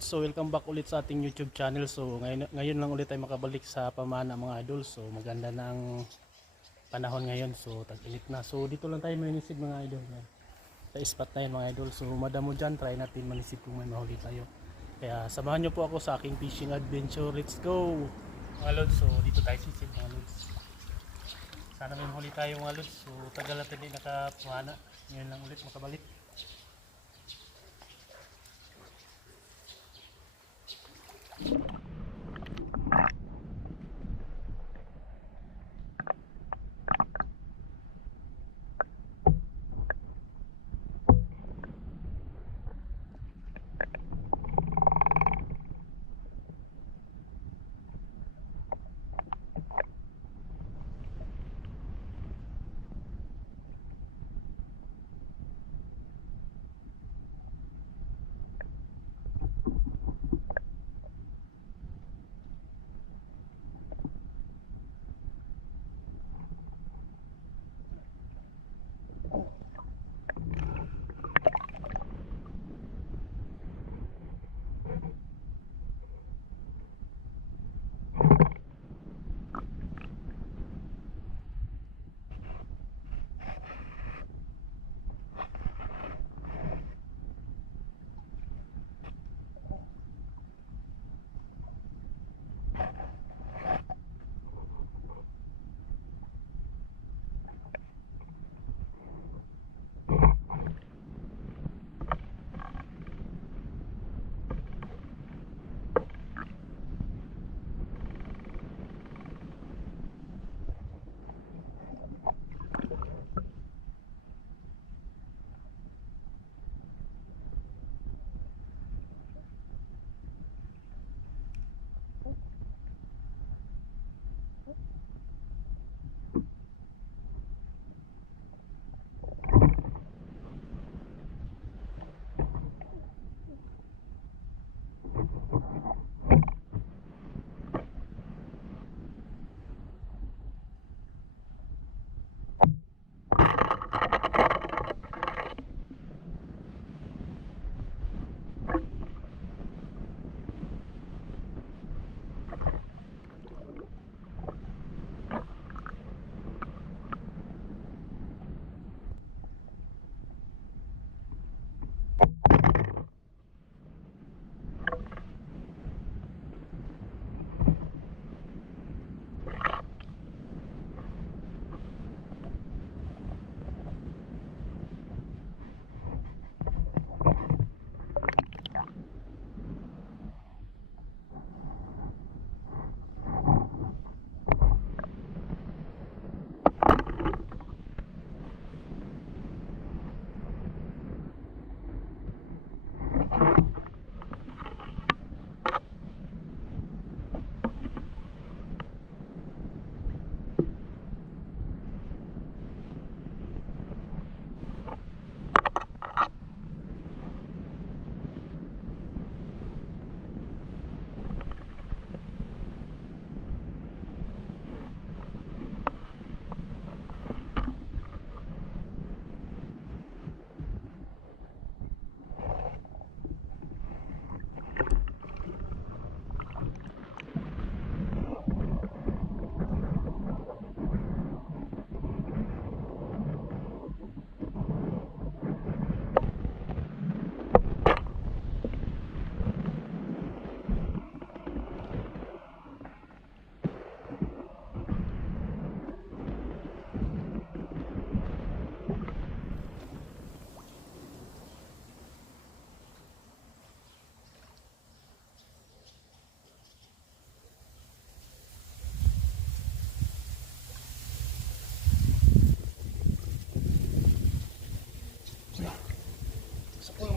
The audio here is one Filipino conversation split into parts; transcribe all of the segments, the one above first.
lods? So welcome back ulit sa ating YouTube channel. So ngayon, ngayon lang ulit tayo makabalik sa pamana mga idol. So maganda ng panahon ngayon. So tag-init na. So dito lang tayo manisid mga idol. Yan. Sa spot na yan mga idol. So madamo dyan, try natin manisid kung may mahuli tayo. Kaya samahan nyo po ako sa aking fishing adventure. Let's go! Mga lods, so dito tayo sisid mga lods. Sana may mahuli tayo mga lods. So tagal natin din nakapamana. Ngayon lang ulit makabalik.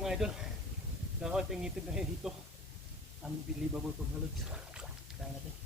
Mga idol. Nakawat yung ngitid na dito. Unbelievable mga lods. Kaya natin.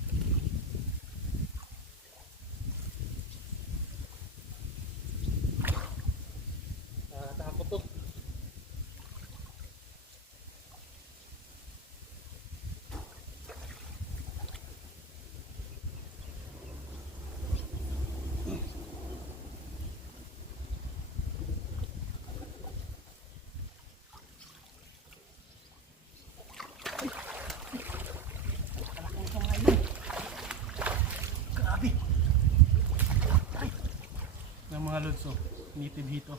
Mga lods, oh. Native hito.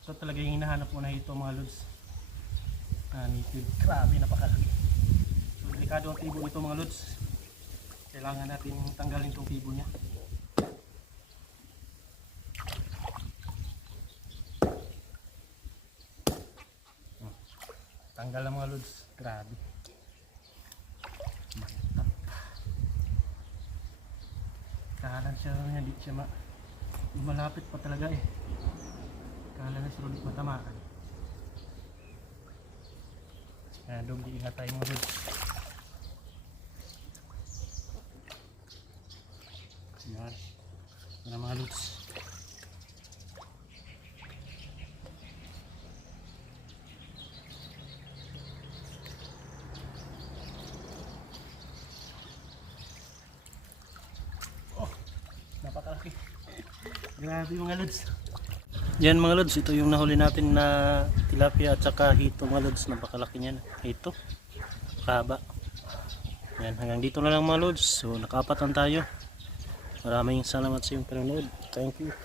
Ito talaga yung hinahanap mo na hito mga lods. Ah, native. Grabe, napakalaki. So, delikado ang tibo nito mga lods. Kailangan natin tanggalin itong tibo niya. Oh, Tanggal ang mga lods. Grabe. Mantap. Kahalan siya hindi siya ma malapit pa talaga eh. Kala na sulit matamaan. Kaya doon di ingat tayo mga lods. Yan. Yan ang mga lods. Oh, napakalaki. Grabe mga lods. Yan mga lods, ito yung nahuli natin na tilapia at saka hito mga lods. Napakalaki niyan. Hito. Kaba. Yan, hanggang dito na lang mga lods. So, nakapatan tayo. Maraming salamat sa iyong panonood. Thank you.